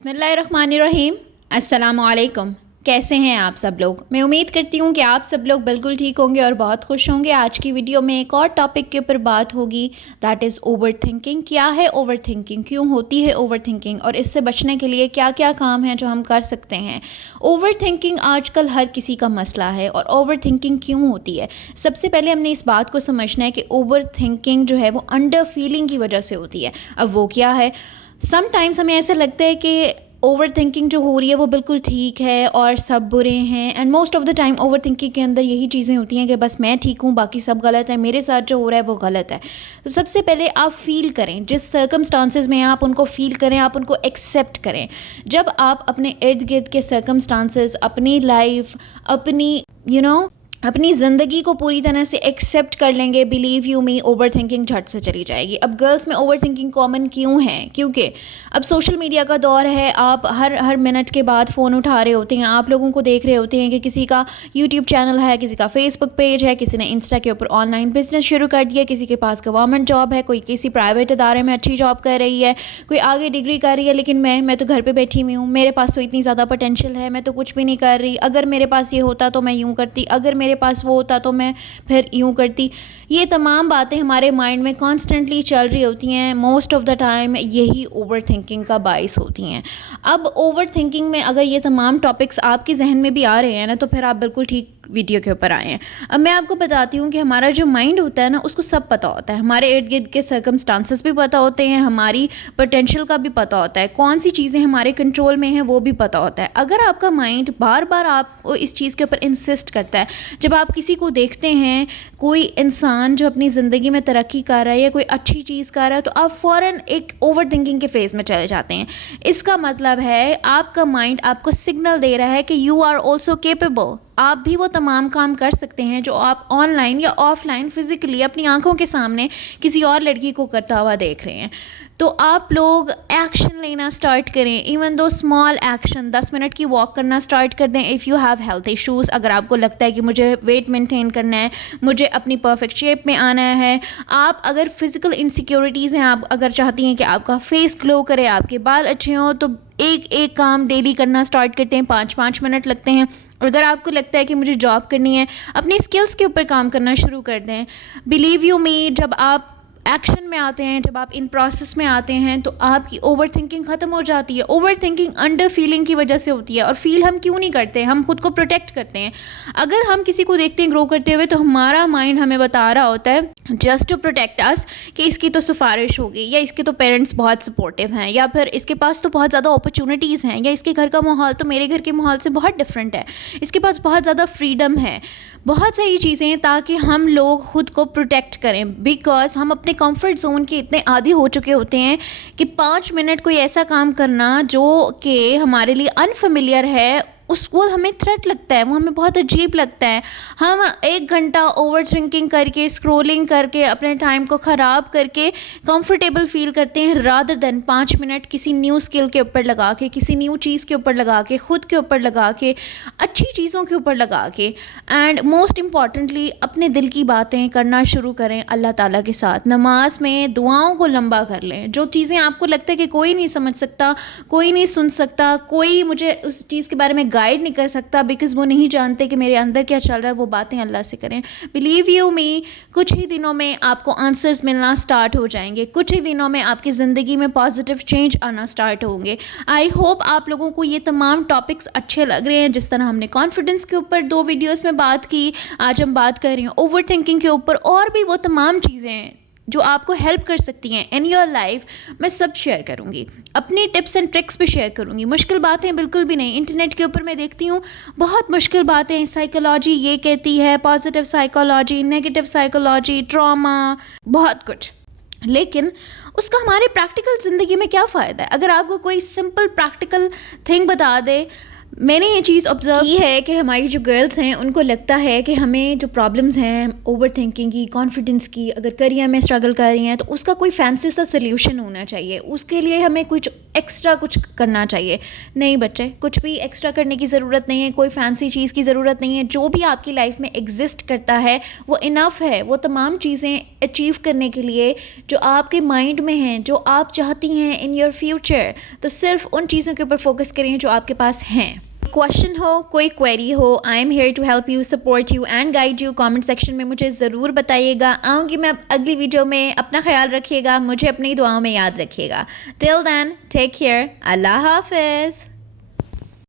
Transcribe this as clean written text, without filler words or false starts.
बिस्मिल्लाहिर्रहमानिर्रहीम। अस्सलाम वालेकुम। कैसे हैं आप सब लोग? मैं उम्मीद करती हूँ कि आप सब लोग बिल्कुल ठीक होंगे और बहुत खुश होंगे। आज की वीडियो में एक और टॉपिक के ऊपर बात होगी, दैट इज़ ओवर थिंकिंग। क्या है ओवर थिंकिंग, क्यों होती है ओवर थिंकिंग, और इससे बचने के लिए क्या क्या काम हैं जो हम कर सकते हैं। ओवर थिंकिंग आजकल हर किसी का मसला है, और ओवर थिंकिंग क्यों होती है? सबसे पहले हमने इस बात को समझना है कि ओवर थिंकिंग जो है वो अंडर फीलिंग की वजह से होती है। अब वो क्या है? समटाइम्स हमें ऐसा लगता है कि ओवर थिंकिंग जो हो रही है वो बिल्कुल ठीक है और सब बुरे हैं, and most of the time over thinking के अंदर यही चीज़ें होती हैं कि बस मैं ठीक हूँ, बाकी सब गलत है, मेरे साथ जो हो रहा है वो गलत है। तो सबसे पहले आप फील करें, जिस सर्कमस्टांसेस में आप उनको फील करें, आप उनको एक्सेप्ट करें। जब आप अपने इर्द गिर्द के सर्कमस्टांसेस, अपनी लाइफ, अपनी ज़िंदगी को पूरी तरह से एक्सेप्ट कर लेंगे, believe you me, over thinking झट से चली जाएगी। अब गर्ल्स में ओवर थिंकिंग कॉमन क्यों है? क्योंकि अब सोशल मीडिया का दौर है। आप हर मिनट के बाद फ़ोन उठा रहे होते हैं, आप लोगों को देख रहे होते हैं कि किसी का यूट्यूब चैनल है, किसी का फेसबुक पेज है, किसी ने इंस्टा के ऊपर ऑनलाइन बिजनेस शुरू कर दिया, किसी के पास गवर्नमेंट जॉब है, कोई किसी प्राइवेट इदारे में अच्छी जॉब कर रही है, कोई आगे डिग्री कर रही है, लेकिन मैं तो घर पर बैठी हुई हूँ, मेरे पास तो इतनी ज़्यादा पोटेंशियल है, मैं तो कुछ भी नहीं कर रही, अगर मेरे पास ये होता तो मैं यूँ करती, अगर मेरे पास वो होता तो मैं फिर यूँ करती। ये तमाम बातें हमारे माइंड में कॉन्स्टेंटली चल रही होती हैं। मोस्ट ऑफ द टाइम यही ओवर थिंकिंग का बाइस होती हैं। अब ओवर थिंकिंग में अगर ये तमाम टॉपिक्स आपके जहन में भी आ रहे हैं ना, तो फिर आप बिल्कुल ठीक वीडियो के ऊपर आए हैं। अब मैं आपको बताती हूँ कि हमारा जो माइंड होता है ना, उसको सब पता होता है। हमारे इर्द गिर्द के सर्कमस्टांसेस भी पता होते हैं, हमारी पोटेंशियल का भी पता होता है, कौन सी चीज़ें हमारे कंट्रोल में हैं वो भी पता होता है। अगर आपका माइंड बार बार आपको इस चीज़ के ऊपर इंसिस्ट करता है, जब आप किसी को देखते हैं, कोई इंसान जो अपनी ज़िंदगी में तरक्की कर रहा है या कोई अच्छी चीज़ कर रहा है, तो आप फ़ौरन एक ओवर थिंकिंग के फेज़ में चले जाते हैं। इसका मतलब है आपका माइंड आपको सिग्नल दे रहा है कि यू आर ऑल्सो केपेबल, आप भी वो तमाम काम कर सकते हैं जो आप ऑनलाइन या ऑफलाइन फिजिकली अपनी आंखों के सामने किसी और लड़की को करता हुआ देख रहे हैं। तो आप लोग एक्शन लेना स्टार्ट करें, even though small action. 10 minute की वॉक करना स्टार्ट कर दें। If you have health issues, अगर आपको लगता है कि मुझे वेट मेंटेन करना है, मुझे अपनी परफेक्ट शेप में आना है, आप अगर फिज़िकल इनसिक्योरिटीज़ हैं, आप अगर चाहती हैं कि आपका फेस ग्लो करे, आपके बाल अच्छे हों, तो एक एक काम डेली करना स्टार्ट करते हैं। 5-5 मिनट लगते हैं। और अगर आपको लगता है कि मुझे जॉब करनी है, अपनी स्किल्स के ऊपर काम करना शुरू कर दें। बिलीव यू मी, जब आप एक्शन में आते हैं, जब आप इन प्रोसेस में आते हैं, तो आपकी ओवर थिंकिंग ख़त्म हो जाती है। ओवर थिंकिंग अंडर फीलिंग की वजह से होती है। और फील हम क्यों नहीं करते? हम खुद को प्रोटेक्ट करते हैं। अगर हम किसी को देखते हैं ग्रो करते हुए, तो हमारा माइंड हमें बता रहा होता है जस्ट टू प्रोटेक्ट अस कि इसकी तो सिफारिश होगी, या इसके तो पेरेंट्स बहुत सपोर्टिव हैं, या फिर इसके पास तो बहुत ज़्यादा अपॉर्चुनिटीज़ हैं, या इसके घर का माहौल तो मेरे घर के माहौल से बहुत डिफरेंट है, इसके पास बहुत ज़्यादा फ्रीडम है। बहुत सारी चीज़ें ताकि हम लोग खुद को प्रोटेक्ट करें, बिकॉज हम अपने कंफर्ट जोन के इतने आदी हो चुके होते हैं कि 5 मिनट कोई ऐसा काम करना जो कि हमारे लिए अनफेमिलियर है, उसको हमें थ्रेट लगता है, वो हमें बहुत अजीब लगता है। हम 1 घंटा ओवर थिंकिंग करके, स्क्रोलिंग करके, अपने टाइम को ख़राब करके कंफर्टेबल फील करते हैं, रादर देन 5 मिनट किसी न्यू स्किल के ऊपर लगा के, किसी न्यू चीज़ के ऊपर लगा के, खुद के ऊपर लगा के, अच्छी चीज़ों के ऊपर लगा के। एंड मोस्ट इम्पॉर्टेंटली अपने दिल की बातें करना शुरू करें अल्लाह ताला के साथ। नमाज में दुआओं को लंबा कर लें। जो चीज़ें आपको लगता है कि कोई नहीं समझ सकता, कोई नहीं सुन सकता, कोई मुझे उस चीज़ के बारे में गाइड नहीं कर सकता, बिकॉज वो नहीं जानते कि मेरे अंदर क्या चल रहा है, वो बातें अल्लाह से करें। बिलीव यू मी, कुछ ही दिनों में आपको आंसर्स मिलना स्टार्ट हो जाएंगे। कुछ ही दिनों में आपकी ज़िंदगी में पॉजिटिव चेंज आना स्टार्ट होंगे। आई होप आप लोगों को ये तमाम टॉपिक्स अच्छे लग रहे हैं। जिस तरह हमने कॉन्फिडेंस के ऊपर 2 वीडियोस में बात की, आज हम बात कर रहे हैं ओवर थिंकिंग के ऊपर, और भी वो तमाम चीज़ें जो आपको हेल्प कर सकती हैं इन योर लाइफ, मैं सब शेयर करूंगी। अपनी टिप्स एंड ट्रिक्स भी शेयर करूंगी। मुश्किल बातें बिल्कुल भी नहीं। इंटरनेट के ऊपर मैं देखती हूँ बहुत मुश्किल बातें, साइकोलॉजी ये कहती है, positive psychology, negative psychology, trauma, बहुत कुछ, लेकिन उसका हमारे प्रैक्टिकल ज़िंदगी में क्या फ़ायदा है? अगर आपको कोई सिंपल प्रैक्टिकल थिंग बता दे میں نے یہ چیز آبزرو کی ہے کہ ہماری جو گرلس ہیں ان کو لگتا ہے کہ ہمیں جو پرابلمس ہیں اوور تھنکنگ کی، کانفیڈنس کی، اگر کریئر میں اسٹرگل کر رہی ہیں تو اس کا کوئی فینسی سا سلیوشن ہونا چاہیے، اس کے لیے ہمیں کچھ ایکسٹرا کچھ کرنا چاہیے. نہیں بچے، کچھ بھی ایکسٹرا کرنے کی ضرورت نہیں ہے، کوئی فینسی چیز کی ضرورت نہیں ہے. جو بھی آپ کی لائف میں ایگزسٹ کرتا ہے وہ انف ہے. وہ تمام چیزیں اچیو کرنے کے لیے جو آپ کے مائنڈ میں ہیں، جو آپ چاہتی ہیں ان یور فیوچر، تو صرف ان چیزوں کے اوپر فوکس کریں جو آپ کے پاس ہیں. کویشچن ہو، کوئی کویری ہو، I am here to help you, support you and guide you. Comment section میں مجھے ضرور بتائیے گا. آؤں گی میں اگلی ویڈیو میں. اپنا خیال رکھیے گا، مجھے اپنی دعاؤں میں یاد رکھیے گا. ٹل دین ٹیک کیئر. اللہ حافظ.